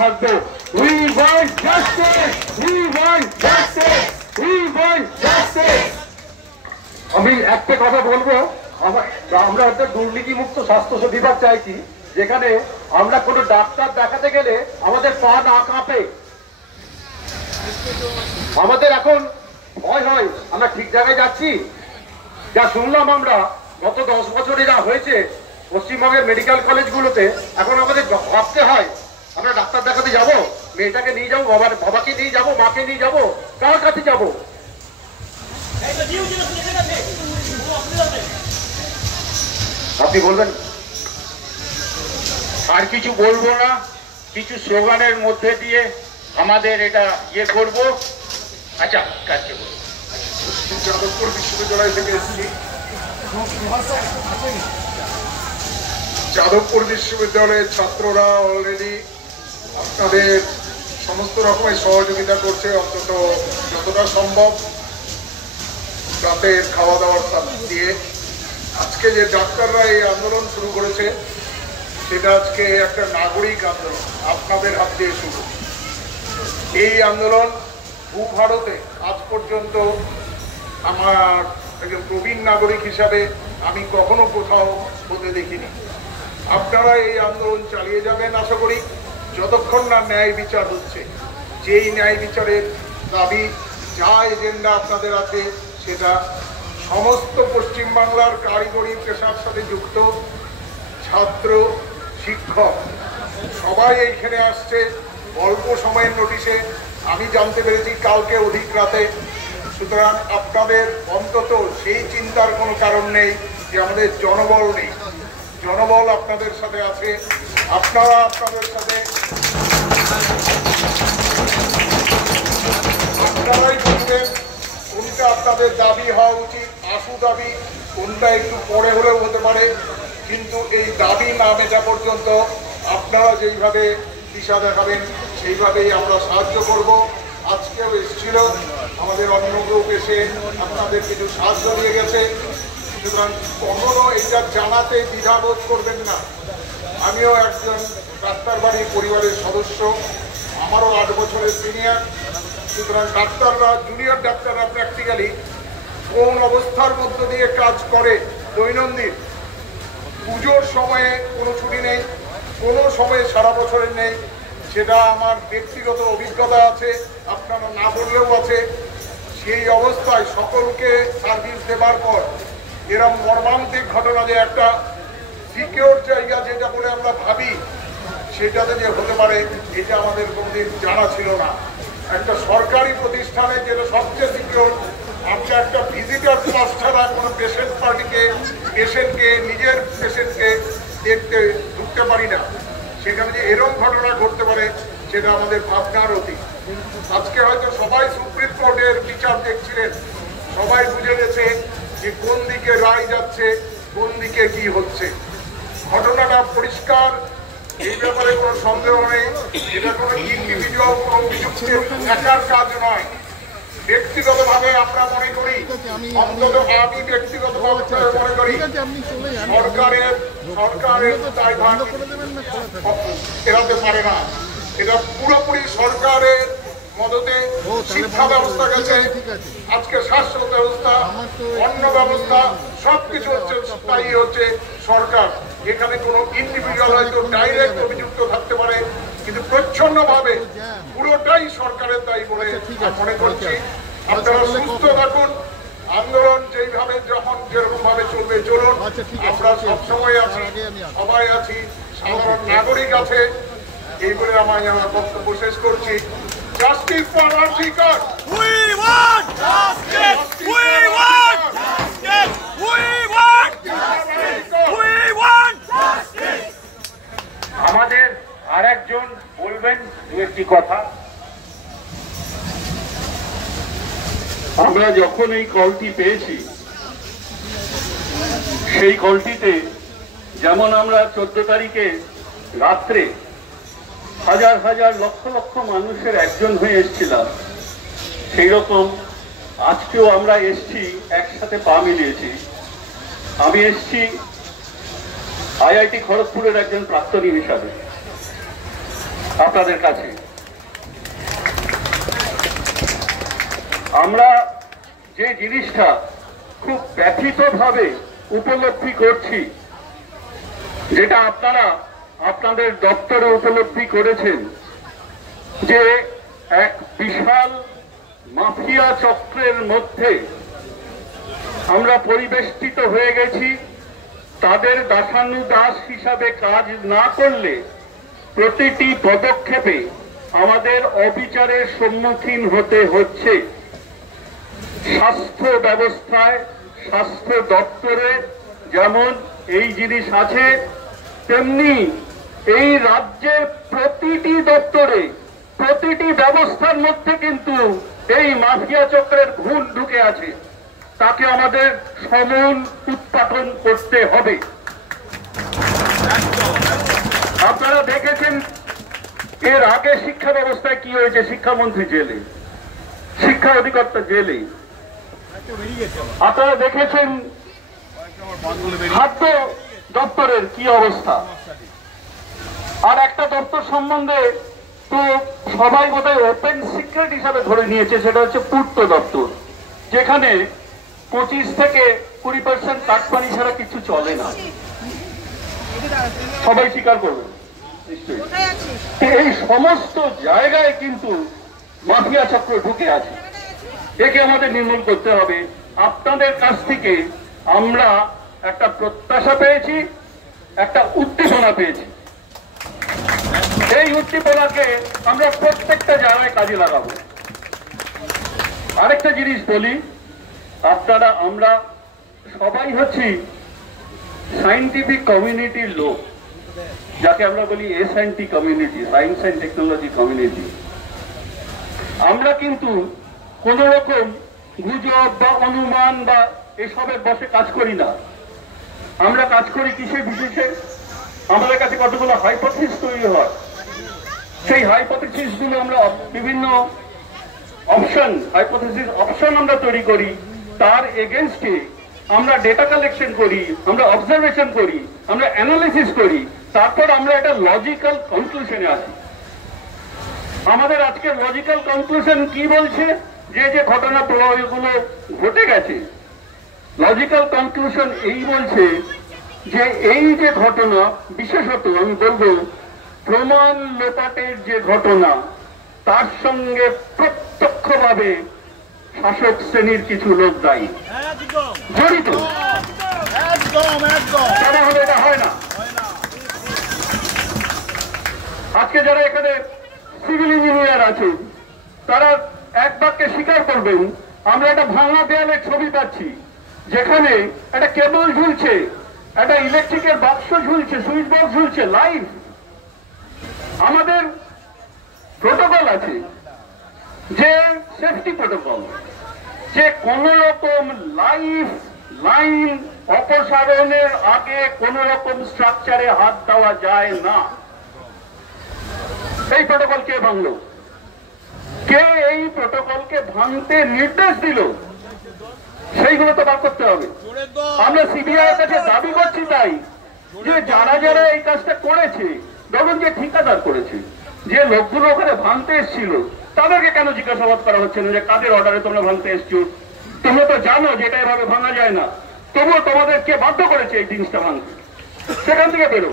থাকবো। We want justice! We want justice! We want justice! আমি একটা কথা বলবো, আমরা একটা দুর্নীতিমুক্ত স্বাস্থ্য বিভাগ চাইছি, যেখানে আমরা কোনো ডাক্তার দেখাতে গেলে আমাদের পা না কাঁপে। আমাদের এখন ভয় হয় আমরা ঠিক জায়গায় যাচ্ছি। যা শুনলাম আমরা গত 10 বছরে যা হয়েছে পশ্চিমবঙ্গের মেডিকেল কলেজগুলোতে, এখন আমাদের ভাবতে হয় আমরা ডাক্তার দেখাতে যাব, মেয়েটাকে নিয়ে যাবো, বাবাকে নিয়ে যাবো, মাকে নিয়ে যাবো, কার কাছে যাবো? আপনি বলবেন? আর কিছু বলবো না, কিছু স্লোগানের মধ্যে দিয়ে আমাদের এটা ইয়ে করবো। আচ্ছা, কাজকে বলবো। যাদবপুর বিশ্ববিদ্যালয় থেকে এসেছি। যাদবপুর বিশ্ববিদ্যালয়ের ছাত্ররা অলরেডি আপনাদের সমস্ত রকমের সহযোগিতা করছে, অন্তত যতটা সম্ভব রাতের খাওয়া দাওয়ার দিয়ে। আজকে যে ডাক্তাররা এই আন্দোলন শুরু করেছে সেটা আজকে একটা নাগরিক আন্দোলন, আপনাদের হাত দিয়ে শুরু। এই আন্দোলন ভারতে আজ পর্যন্ত আমার একজন প্রবীণ নাগরিক হিসাবে আমি কখনো কোথাও হতে দেখিনি। আপনারা এই আন্দোলন চালিয়ে যাবেন আশা করি, যতক্ষণ না ন্যায় বিচার হচ্ছে। যেই ন্যায় বিচারের দাবি, যা এজেন্ডা আপনাদের আছে, সেটা সমস্ত পশ্চিমবাংলার কারিগরি পেশার সাথে যুক্ত ছাত্র, শিক্ষক সবাই এইখানে আসছে অল্প সময়ের নোটিশে। আমি জানতে পেরেছি কালকে অধিক রাতে। সুতরাং আপনাদের অন্তত সেই চিন্তার কোনো কারণ নেই যে আমাদের জনবল নেই। জনবল আপনাদের সাথে আছে। আপনারা আপনাদের সাথে আপনারাই বলবেন কোনটা আপনাদের দাবি হওয়া উচিত, আশু দাবি, কোনটা একটু পরে হলেও হতে পারে, কিন্তু এই দাবি না মেটা পর্যন্ত আপনারা যেইভাবে দিশা দেখাবেন সেইভাবেই আমরা সাহায্য করব। আজকেও এসেছিল আমাদের অন্য গ্রুপ, এসে আপনাদের কিছু সাহায্য দিয়ে গেছে। সুতরাং কখনো এটা জানাতে দ্বিধাবোধ করবেন না। আমিও একজন ডাক্তার বাড়ির পরিবারের সদস্য, আমারও 8 বছরের সিনিয়র। সুতরাং ডাক্তাররা, জুনিয়র ডাক্তাররা প্র্যাকটিক্যালি কোন অবস্থার মধ্য দিয়ে কাজ করে দৈনন্দিন। পুজোর সময়ে কোনো ছুটি নেই, কোনো সময়ে সারা বছরের নেই, সেটা আমার ব্যক্তিগত অভিজ্ঞতা আছে, আপনারা না বললেও আছে। সেই অবস্থায় সকলকে সার্ভিস দেবার পর এরকম মর্মান্তিক ঘটনা, যে একটা সিকিউর জায়গা যেটা বলে আমরা ভাবি, সেটাতে যে হতে পারে, এটা আমাদের কোনোদিন জানা ছিল না। একটা সরকারি প্রতিষ্ঠানে যেটা সবচেয়ে সিকিউর, আমরা একটা ভিজিটার পাস ছাড়া কোনো পেশেন্টকে নিজের পেশেন্টকে দেখতে ঢুকতে পারি না। সেখানে যে এরকম ঘটনা ঘটতে পারে সেটা আমাদের ভাবনার অতীত। আজকে হয়তো সবাই সুপ্রিম কোর্টের বিচার দেখছিলেন, সবাই বুঝে গেছে যে কোন দিকে রায় যাচ্ছে, কোন দিকে কি হচ্ছে। ঘটনাটা পরিষ্কার, এই ব্যাপারে কোনো সন্দেহ নেই। এটা কোনো ইন্ডিভিজুয়াল কোনো অভিযুক্তের একার কাজ নয়। ব্যক্তিগতভাবে আমরা মনে করি, অন্তত আমি ব্যক্তিগতভাবে মনে করি, সরকারের দায়ভার এড়াতে পারে না। এটা পুরোপুরি সরকারের মদতে শিক্ষা ব্যবস্থা গেছে, আজকে স্বাস্থ্য ব্যবস্থা, অন্য ব্যবস্থা, সবকিছু হচ্ছে স্থায়ী হচ্ছে সরকার। এখানে কোনো ইন্ডিভিজুয়াল হয়তো ডাইরেক্ট অভিযুক্ত থাকতে পারে, কিন্তু প্রচ্ছন্নভাবে পুরোটাই সরকারের দায়ী বলে মনে করছি। আপনারা সুস্থ থাকুন, আন্দোলন যেইভাবে যখন যেরকম ভাবে চলবে চলুন। আমরা সবসময় আছি, সবাই আছি, সাধারণ নাগরিক আছে। এই বলে আমার বক্তব্য শেষ করছি। Justice for RG Kar. We want justice. We want justice. We want justice. We want justice. আমাদের আরেকজন বলবেন দু একটি কথা। আমরা যখন এই কলটি পেয়েছি, সেই কলটিতে যেমন আমরা 14 তারিখে রাত্রে হাজার হাজার লক্ষ লক্ষ মানুষের একজন হয়ে এসেছিলাম, সেই রকম আজকেও আমরা এসছি, একসাথে পা মিলিয়েছি। আমি এসছি IIT খড়গপুরের একজন প্রাক্তনী হিসাবে। আপনাদের কাছে। আমরা যে জিনিসটা খুব ব্যথিতভাবে উপলব্ধি করছি, যেটা আপনারা আপনাদের দপ্তরে উপলব্ধি করেছেন, যে এক বিশাল মাফিয়া চক্রের মধ্যে আমরা পরিবেষ্টিত হয়ে গেছি। তাদের দাসানুদাস হিসাবে কাজ না করলে প্রতিটি পদক্ষেপে আমাদের অবিচারের সম্মুখীন হতে হচ্ছে। স্বাস্থ্য ব্যবস্থায়, স্বাস্থ্য দপ্তরে যেমন এই জিনিস আছে, তেমনি এই রাজ্যের প্রতিটি দপ্তরে, প্রতিটি ব্যবস্থার মধ্যে কিন্তু এই মাফিয়া চক্রের ঘুণ ঢুকে আছে। তাকে আমাদের সমূল উৎপাদন করতে হবে। আপনারা দেখেছেন এর আগে শিক্ষা ব্যবস্থায় কি হয়েছে। শিক্ষামন্ত্রী জেলে, শিক্ষা অধিকর্তা জেলে। আপনারা দেখেছেন খাদ্য দপ্তরের কি অবস্থা। আর একটা দপ্তর সম্বন্ধে তো সবাই বোধহয় ওপেন সিক্রেট হিসাবে ধরে নিয়েছে, সেটা হচ্ছে পূর্ত দপ্তর, যেখানে 25 থেকে 20% কাটপানি ছাড়া কিছু চলে না। সবাই স্বীকার করবে নিশ্চয়ই। এই সমস্ত জায়গায় কিন্তু মাফিয়া চক্র ঢুকে আছে। একে আমাদের নির্মূল করতে হবে। আপনাদের কাছ থেকে আমরা একটা প্রত্যাশা পেয়েছি, একটা উদ্দীপনা পেয়েছি। এই উদ্দীপনাকে আমরা প্রত্যেকটা জায়গায় কাজে লাগাবো। আরেকটা জিনিস বলি, আপনারা আমরা সবাই হচ্ছি সায়েন্টিফিক কমিউনিটির লোক, যাকে আমরা বলি S&T community, science and technology community. আমরা কিন্তু কোন রকম গুজব বা অনুমান বা এসবের বসে কাজ করি না। আমরা কাজ করি কিসে বিশেষে, আমাদের কাছে কতগুলো হাইপোথিস তৈরি হয়। সেই হাইপোথিসিস গুলো আমরা বিভিন্ন অপশন আমরা তৈরি করি। তার এগেনস্টে আমরা ডেটা কালেকশন করি, আমরা অবজারভেশন করি, আমরা অ্যানালিসিস করি, তারপর আমরা একটা লজিক্যাল কনক্লুশনে আসি। আমাদের আজকে লজিক্যাল কনক্লুশন কি বলছে, যে যে ঘটনা প্রবাহগুলো ঘটে গেছে, লজিক্যাল কনক্লুশন এই বলছে যে এই যে ঘটনা, বিশেষত আমি বলবো প্রমাণ লোপাটের যে ঘটনা, তার সঙ্গে প্রত্যক্ষভাবে শাসক শ্রেণীর কিছু লোক দায়ী, জড়িত। তারা হলে এটা হয় না। আজকে যারা এখানে সিভিল ইঞ্জিনিয়ার আছে, তারা এক বাক্যে স্বীকার করবেন, আমরা একটা ভাঙা দেয়ালের ছবি পাচ্ছি, যেখানে একটা কেবল ঝুলছে, একটা ইলেকট্রিকের বাক্স ঝুলছে, সুইচ বক্স ঝুলছে লাইভ। আমাদের প্রোটোকল আছে, যে সেফটি প্রোটোকল, যে কোন রকম লাইভ লাইন অপসারণের আগে কোন রকম স্ট্রাকচারে হাত দেওয়া যায় না। এই প্রোটোকল কে ভাঙলো? কে এই প্রোটোকলকে ভাঙতে নির্দেশ দিল? সেইগুলো তো বার করতে হবে। আমরা সিবিআই এর কাছে দাবি করছি তাই, যে যারা যারা এই কাজটা করেছে, ধরুন যে ঠিকাদার করেছে, যে লোকগুলো ওখানে ভাঙতে এসেছিল, তাদেরকে কেন জিজ্ঞাসাবাদ করা হচ্ছে না যে কাদের অর্ডারে তোমরা ভাঙতে এসছো? তোমরা তো জানো যে এটা এভাবে ভাঙা যায় না, তবুও তোমাদের কে বাধ্য করেছে এই জিনিসটা ভাঙতে? সেখান থেকে বেরো।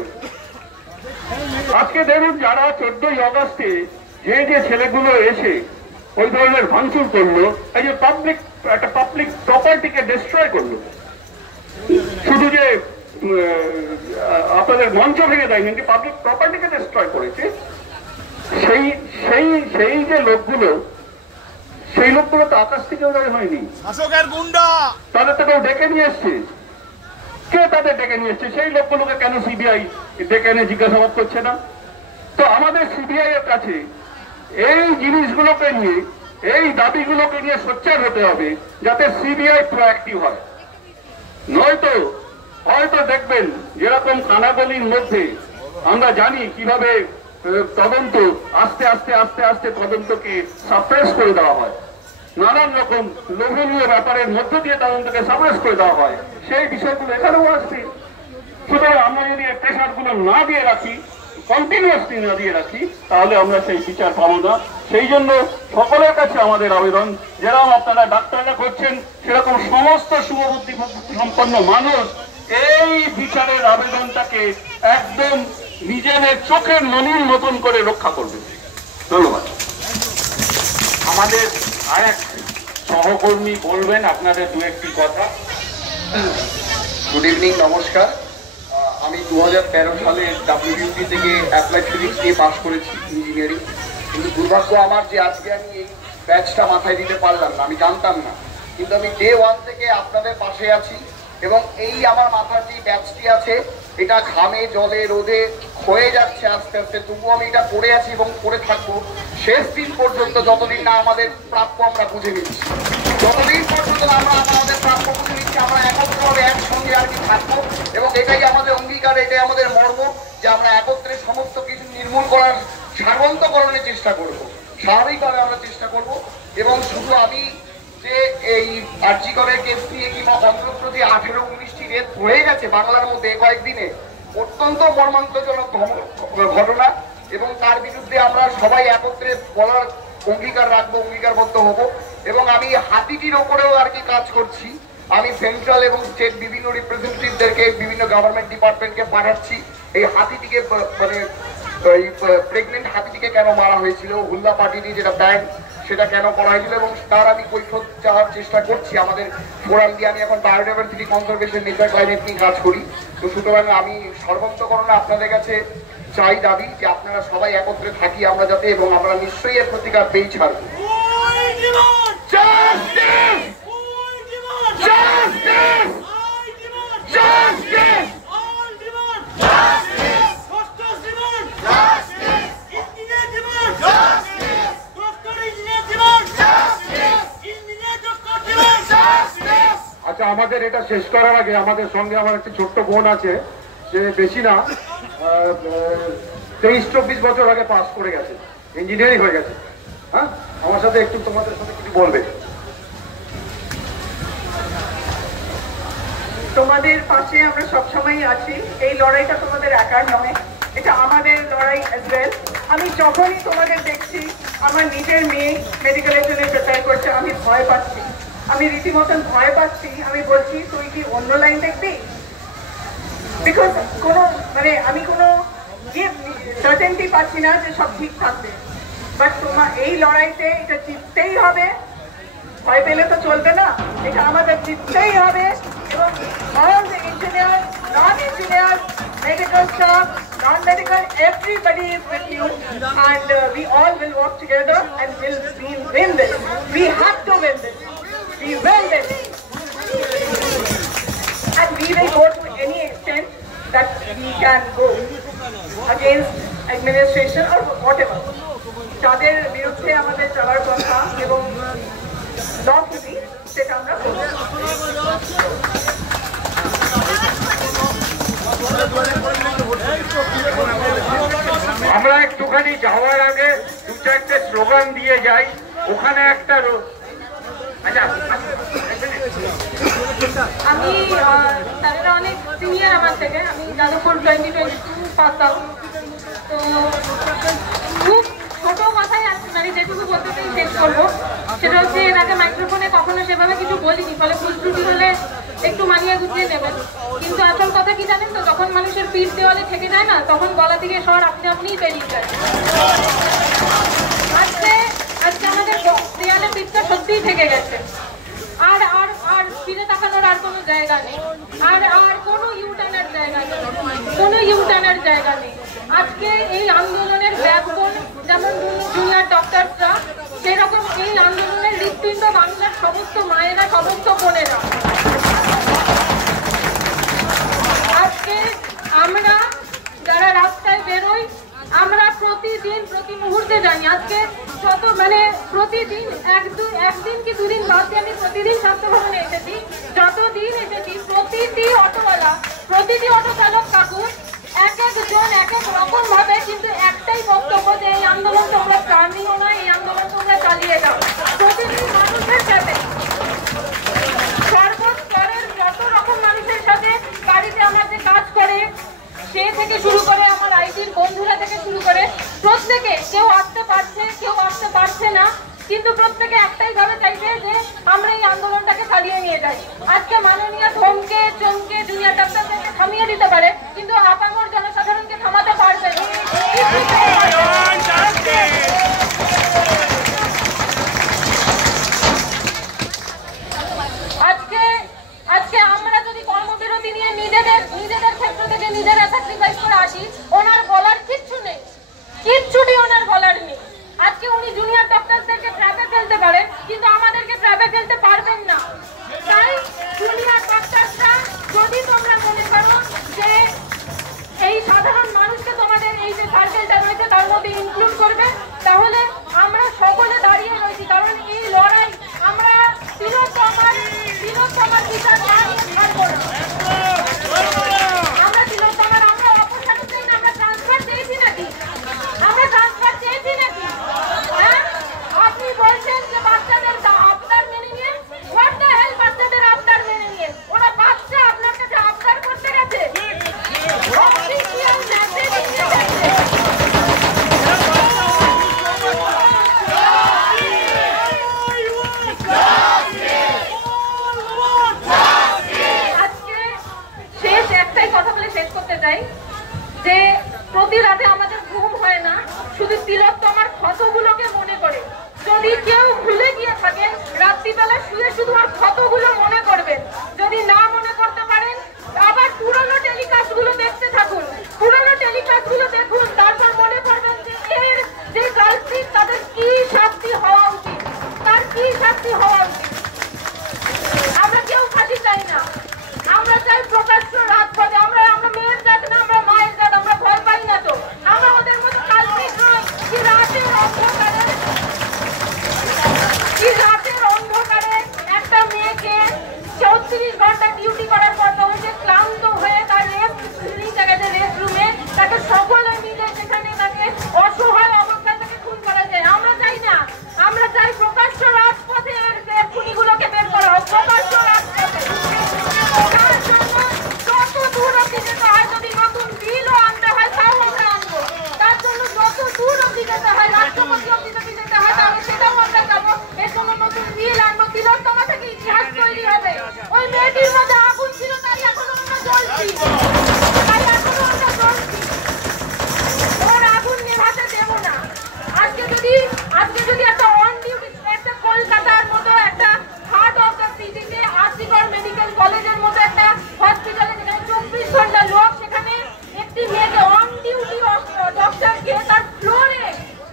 আজকে দেখুন, যারা 14ই অগস্টে যে ছেলেগুলো এসে ওই ধরনের ভাঙচুর করলো, এই যে একটা পাবলিক প্রপার্টিকে ডিস্ট্রয় করলো, শুধু যে আপনাদের মঞ্চ ভেঙে দেয়নি, কিন্তু পাবলিক প্রপার্টিকে ডিস্ট্রয় করেছে, সেই যে লোকগুলো, সেই লোকগুলো তো আকাশ থেকে উদয় হয়নি, শাসকের গুন্ডা। তাদের তো কেউ ডেকে নিয়ে এসছে। কে তাদের ডেকে নিয়ে এসছে? সেই লোকগুলোকে কেন সিবিআই ডেকে এনে জিজ্ঞাসাবাদ করছে না? তো আমাদের সিবিআই এর কাছে এই জিনিসগুলোকে নিয়ে, এই দাবিগুলোকে নিয়ে সোচ্চার হতে হবে, যাতে সিবিআই প্রোঅ্যাক্টিভ হয়। নয়তো হয়তো দেখবেন, যেরকম কানাগলির মধ্যে আমরা জানি কিভাবে তদন্ত আস্তে আস্তে আস্তে আস্তে তদন্তকে সাপ্রেস করে দেওয়া হয়, নানান রকম লোভনীয় ব্যাপারের মধ্য দিয়ে তদন্তকে সাপ্রেস করে দেওয়া হয়, সেই বিষয়গুলো এখানেও আসছে। সুতরাং আমরা যদি প্রেশারগুলো না দিয়ে রাখি, কন্টিনিউয়াসলি না দিয়ে রাখি তাহলে আমরা সেই বিচার পাবো না। সেই জন্য সকলের কাছে আমাদের আবেদন, যেরকম আপনারা ডাক্তাররা করছেন সেরকম সমস্ত শুভবুদ্ধি সম্পন্ন মানুষ এই বিচারের আবেদনটাকে একদম নিজেদের চোখের মনির মতন করে রক্ষা করবে। ধন্যবাদ। আমাদের আর এক সহকর্মী বলবেন আপনাদের দু একটি কথা। গুড ইভিনিং, নমস্কার। আমি 2013 সালে WBUT থেকে অ্যাপ্লাইড ফিজিক্স নিয়ে পাস করেছি ইঞ্জিনিয়ারিং, কিন্তু দুর্ভাগ্য আমার যে আজকে আমি এই ব্যাচটা মাথায় দিতে পারলাম না, আমি জানতাম না। কিন্তু আমি ডে 1 থেকে আপনাদের পাশে আছি এবং এই আমার মাথার যে ব্যাচটি আছে এটা ঘামে জলে রোদে ক্ষয়ে যাচ্ছে আস্তে আস্তে, তবুও আমি এটা পড়ে আছি এবং পড়ে থাকবো শেষ দিন পর্যন্ত, যতদিন না আমাদের প্রাপ্য আমরা বুঝে নিচ্ছি। যতদিন পর্যন্ত আমরা আমাদের প্রাপ্য বুঝে নিচ্ছি, আমরা একত্রভাবে একসঙ্গে আর কি থাকবো। এবং এটাই আমাদের অঙ্গীকার, এটাই আমাদের মর্ম যে আমরা একত্রে সমস্ত কিছু নির্মূল করার সার্বন্তকরণের চেষ্টা করব, স্বাভাবিকভাবে আমরা চেষ্টা করব। এবং শুধু আমি যে এই আরজিকরের কেস নিয়ে কিংবা অন্ধ্রপ্রতি 18-19টি রেপ হয়ে গেছে বাংলার মধ্যে কয়েকদিনে, অত্যন্ত মর্মান্তজনক ঘটনা, এবং তার বিরুদ্ধে আমরা সবাই একত্রে বলার অঙ্গীকার রাখবো, অঙ্গীকারবদ্ধ হব। এবং আমি হাতিটির ওপরেও আর কি কাজ করছি। আমি সেন্ট্রাল এবং স্টেট বিভিন্ন রিপ্রেজেন্টেটিভদেরকে, বিভিন্ন গভর্নমেন্ট ডিপার্টমেন্টকে পাঠাচ্ছি এই হাতিটিকে, মানে এই প্রেগনেন্ট হাতিটিকে কেন মারা হয়েছিল, হুল্লা পার্টিটি যেটা ব্যান্ড সেটা কেন করা হয়েছিল, এবং তার আমি কৈফিয়ত চাওয়ার চেষ্টা করছি আমাদের ফোরাম দিয়ে। আমি এখন বায়োডাইভার্সিটি কনজারভেশন নেচার ক্লাইমেট নিয়ে কাজ করি। তো সুতরাং আমি সর্বন্তকরণে আপনাদের কাছে চাই, দাবি যে আপনারা সবাই একত্রে থাকি আমরা যাতে, এবং আমরা নিশ্চয়ই এর প্রতিকার পেয়ে ছাড়বো। আচ্ছা, আমাদের এটা শেষ করার আগে আমাদের সঙ্গে আমার একটি ছোট্ট বোন আছে, যে বেশি না 23-24 বছর আগে পাস করে গেছে, ইঞ্জিনিয়ারিং হয়ে গেছে। হ্যাঁ, আমার সাথে একটু তোমাদের সাথে কিছু বলবে। তোমাদের পাশে আমরা সবসময় আছি। এই লড়াইটা তোমাদের একার নয়, এটা আমাদের লড়াই অ্যাজ ওয়েল। আমি যখনই তোমাদের দেখছি, আমার নিজের মেয়ে মেডিকেলের জন্য প্রিপেয়ার করছে, আমি ভয় পাচ্ছি, আমি রীতিমতন ভয় পাচ্ছি। আমি বলছি তুই কি অন্য লাইন দেখবি, বিকজ কোনো মানে আমি কোনো সার্টেনটি পাচ্ছি না যে সব ঠিক থাকবে। বাট তোমার এই লড়াইতে এটা জিততেই হবে, ভয় পেলে তো চলবে না, এটা আমাদের জিততেই হবে। এবং all the engineers, non-engineers, medical staff, non-medical, everybody is with you, and we all will work together and we'll win this. We have to win this. We will win this. And we will go to any extent that we can go against administration or whatever. যাদের বিরুদ্ধে আমাদের চলার কথা এবং lobby, সেটা আমরা করব। আমরা একটুখানি যাওয়ার আগে 2-4টে স্লোগান দিয়ে যাই। ওখানে একটা আচ্ছা, আমি তারা অনেক সিনিয়র আমার থেকে, আমি যাদবপুর 2022 পাস আউট। তো খুব ছোট কথাই মানে যেটুকু বলতে চাই শেষ করবো, সেটা হচ্ছে এর আগে মাইক্রোফোনে কখনো সেভাবে কিছু বলিনি, ফলে ভুল ত্রুটি হলে একটু মানিয়ে গুছিয়ে নেবেন। কিন্তু আসল কথা কি জানেন তো, যখন মানুষের পিঠ দেওয়ালে থেকে যায় না, তখন গলা থেকে স্বর আপনি আপনিই বেরিয়ে যায়। আজকে আমাদের দেয়ালে পিঠটা সত্যিই থেকে গেছে, আর আর আর ফিরে তাকানোর আর কোনো জায়গা নেই, আর আর কোনো ইউটার্নের জায়গা নেই, কোনো ইউটার্নের জায়গা নেই। আজকে এই আন্দোলনের ব্যাকবোন যেমন জুনিয়র ডক্টরসরা, সেরকম এই আন্দোলনের হৃৎপিণ্ড বাংলার সমস্ত মায়েরা, সমস্ত বোনেরা। আজকে আমরা যারা রাস্তায় বেরোই, আমরা প্রতিদিন প্রতি মুহূর্তে জানি, আজকে যত মানে প্রতিদিন একদিন কি দুদিন বাদে আমি প্রতিদিন স্বাস্থ্য ভবনে এসেছি, যতদিন এসেছি প্রতিটি অটোওয়ালা, প্রতিটি অটো চালক কাকু এক একজন এক এক রকম ভাবে, কিন্তু একটাই বক্তব্য যে এই আন্দোলন তোমরা থামিও না, এই আন্দোলন তোমরা চালিয়ে যাও। প্রতিটি মানুষের সাথে, সর্বস্তরের যত রকম মানুষের সাথে, বাড়িতে আমার যে কাজ করে সে থেকে শুরু করে আমার আইটির বন্ধুরা থেকে শুরু করে প্রত্যেকে, কেউ আসতে পারছে কেউ আসতে পারছে না, কিন্তু প্রত্যেকে একটাই ভাবে চাইছে যে আমরা এই আন্দোলনটাকে চালিয়ে নিয়ে যাই। আজকে মাননীয় ধমকে চমকে জুনিয়র ডাক্তারদেরকে থামিয়ে দিতে পারে, কিন্তু আপামর জনসাধারণকে থামাতে পারবে না। আজকে আমরা যদি কর্মবিরতি নিয়ে নিজেদের ক্ষেত্র থেকে নিজেরা স্যাক্রিফাইস করে আসি, ওনার বলার কিচ্ছু নেই, কিচ্ছুটি ওনার বলার নেই। আজকে উনি জুনিয়র ডক্টরদেরকে ট্র্যাপে ফেলতে পারেন, কিন্তু আমাদেরকে ট্র্যাপে ফেলতে পারবেন না। তাই জুনিয়র ডক্টররা, যদি তোমরা মনে করো যে এই সাধারণ মানুষকে তোমাদের এই যে সার্কেলটা রয়েছে তার মধ্যে ইনক্লুড করবে, তাহলে আমরা সকলে দাঁড়িয়ে রয়েছি। কারণ এই লড়াই আমরা তিলোত্তমার বিচার না নিয়ে ছাড়বো না। আমরা তিলোত্তমার আমরা অপসারণ চাই না, আমরা ট্রান্সফার চেয়েছি নাকি? আমরা ট্রান্সফার চেয়েছি নাকি? হ্যাঁ, আপনি বলছেন যে বাচ্চাদের আবদার মেনে নিয়ে, হোয়াট দ্য হেল বাচ্চাদের আবদার মেনে নিয়ে? ওরা বাচ্চা আপনার কাছে আবদার করতে গেছে? অফিসিয়াল মেসেজ দিয়ে গেছে। কথা বলে শেষ করতে চাই যে প্রতি রাতে আমাদের ঘুম হয় না শুধু তিলোত্তমার ক্ষতগুলোকে মনে করে। যদি কেউ ভুলে গিয়ে থাকেন, রাত্রিবেলা শুয়ে শুধু আর ক্ষতগুলো মনে করবেন। যদি না মনে করতে পারেন, আবার পুরনো টেলিকাস্টগুলো দেখতে থাকুন, পুরনো টেলিকাস্টগুলো দেখুন, তারপর মনে করবেন যে এর যে কালপ্রিট তাদের কি শাস্তি হওয়া উচিত, তার কি শাস্তি হওয়া উচিত। আমরা কেউ ফাঁসি চাই না, আমরা চাই প্রকাশ্য রাজপথে। আমরা মেয়ের জাত না, আমরা মায়ের জাত, আমরা ভয় পাই না তো। আমরা ওদের মতো কাল্পিক নয় কি রাতের অন্ধকারে একটা মেয়েকে 34 ঘন্টা ডিউটি করার পর যখন সে ক্লান্ত হয়ে তার রেস্ট রুমে তাকে সকলে মিলে সেখানে তাকে অসহায় অবস্থায় তাকে খুন করা যায়। আমরা চাই না, আমরা চাই প্রকাশ্য রাজপথে খুনিগুলোকে বের করা হোক, প্রকাশ্য রাজপথে। তার জন্য যত দূর অব্দি যেতে হয়, যদি নতুন বিলও আনতে হয় তাও আমরা আনবো। তার জন্য যত দূর অব্দি যেতে হয়, রাষ্ট্রপতি অব্দি যদি যেতে হয় তাহলে সেটাও আমরা যাবো। এর জন্য নতুন বিল আনবো। তিলোত্তমা থেকে ইতিহাস তৈরি হবে। ওই মেয়েটির মধ্যে আগুন ছিল, তাই এখনো আমরা জ্বলছি, তাই এখনো আমরা জ্বলছি। ওর আগুন নেভাতে দেবো না। আজকে যদি একটা অন ডিউটি, একটা কলকাতার মতো একটা হার্ট অফ দ্য সিটিতে আরজিকর মেডিকেল কলেজের মতো একটা হসপিটালে যেখানে 24 ঘন্টা লোক, সেখানে একটি মেয়েকে অন ডিউটি ডক্টরকে তার ফ্লোরে,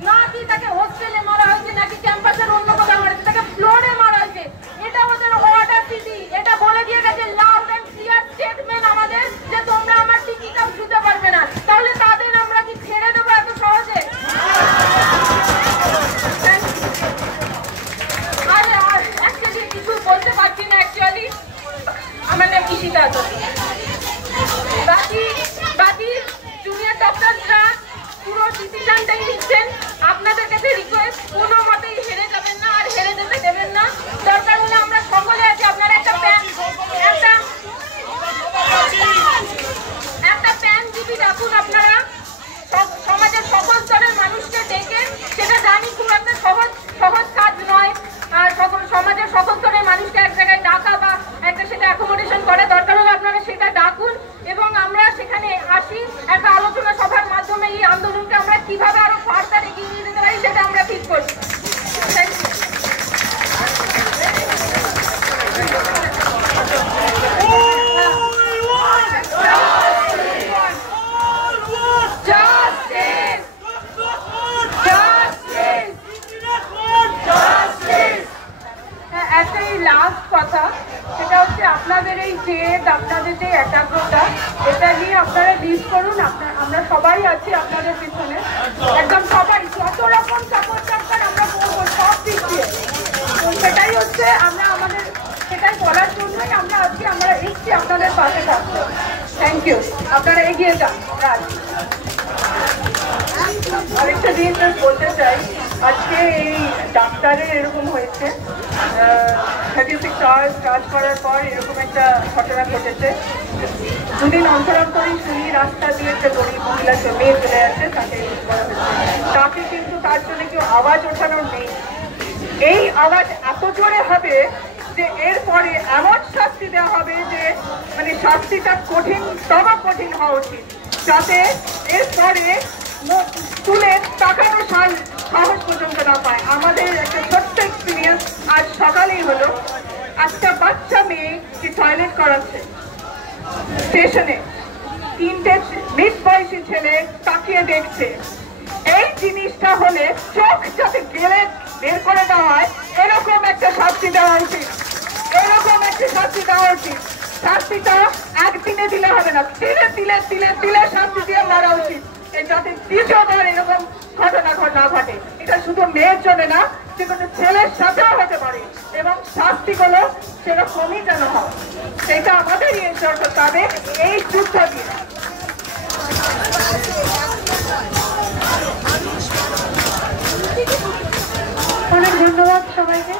না কি তাকে হোস্টেলে মারা হয়েছে নাকি ক্যাম্পাসের অন্য কোথাও মারা হয়েছে, তাকে ফ্লোরে মারা হয়েছে। এটা ওদের অর্ডার দিদি, এটা বলে দিয়ে গেছে লাউড অ্যান্ড ক্লিয়ার স্টেটমেন্ট আমাদের যে তোমরা আমার টিকিটও দিতে পারবে না। তাহলে তাদের আমরা কি ছেড়ে দেবো এত সহজে? কিছু বলতে পারছি না অ্যাকচুয়ালি। আমার নাম ঈশিতা। বাকি জুনিয়র ডক্টররা পুরো ডিসিশনটাই নিচ্ছেন। আপনাদের কাছে রিকোয়েস্ট, কোনো মতেই হেরে যাবেন না আর হেরে যেতে দেবেন না। দরকার হলে আমরা সকলে আছি। আপনারা একটা প্যান জিপি ডাকুন, আপনারা সমাজের সকল স্তরের মানুষকে ডেকে। সেটা জানি খুব একটা সহজ কাজ নয়, আর সমাজের সকল স্তরের মানুষকে এক জায়গায় ডাকা বা একটা সেটা অ্যাকোমোডেশন করে। দরকার হলে আপনারা সেটা ডাকুন এবং আমরা সেখানে আসি। একটা আলোচনা সভার মাধ্যমে এই আন্দোলনকে আমরা কিভাবে আরো ফার্দার এগিয়ে নিয়ে যেতে পারি সেটা আমরা ঠিক করছি। Thank you. একটাই লাস্ট কথা, সেটা হচ্ছে আপনাদের এই জেদ, আপনাদের যে একাগ্রতা, এটা নিয়ে আপনারা লিড করুন। আমরা সবাই আছি আপনাদের পিছনে, একদম সবাই, যত রকম সাপোর্ট দরকার আমরা করবো সব দিক দিয়ে। সেটাই হচ্ছে সেটাই বলার জন্যই আমরা আজকে এসছি আপনাদের পাশে থাকতে। Thank you. আপনারা এগিয়ে যান। আরেকটা জিনিস বলতে চাই, আজকে এই ডাক্তারের এরকম হয়েছে 36 আওয়ার্স কাজ করার পর এরকম একটা ঘটনা ঘটেছে। দুদিন অন্তরান্তরেই শুনি রাস্তা দিয়ে একটা গরিব মহিলা মেয়ে চলে আসে, তাকে করা হচ্ছে। তাকে কিন্তু তার জন্য কেউ আওয়াজ ওঠানোর নেই। এই আওয়াজ এত জোরে হবে যে এরপরে এমন শাস্তি দেওয়া হবে যে মানে শাস্তিটা কঠিন হওয়া উচিত, যাতে এরপরে তুলে তাকানো সাহস পর্যন্ত না পায়। আমাদের একটা ছোট্ট এক্সপিরিয়েন্স আজ সকালেই হলো। একটা বাচ্চা মেয়ে কি টয়লেট করাচ্ছে স্টেশনে, 3টে মিড বয়সী ছেলে তাকিয়ে দেখছে। এই জিনিসটা হলে চোখ যাতে গেলে বের করে দেওয়া হয়, এরকম একটা শাস্তি দেওয়া উচিত, এরকম একটা শাস্তি দেওয়া উচিত। শাস্তিটা একদিনে দিলে হবে না, তিলে শাস্তি দিয়ে মারা উচিত, যাতে দ্বিতীয়বার এরকম ঘটনা না ঘটে। এটা শুধু মেয়ের জন্য না, যে কোনো ছেলের সাথেও হতে পারে, এবং শাস্তিগুলো সেরকমই যেন হয়, সেটা আমাদেরই এনশিওর করতে হবে এই যুদ্ধ দিয়ে। অনেক ধন্যবাদ সবাইকে।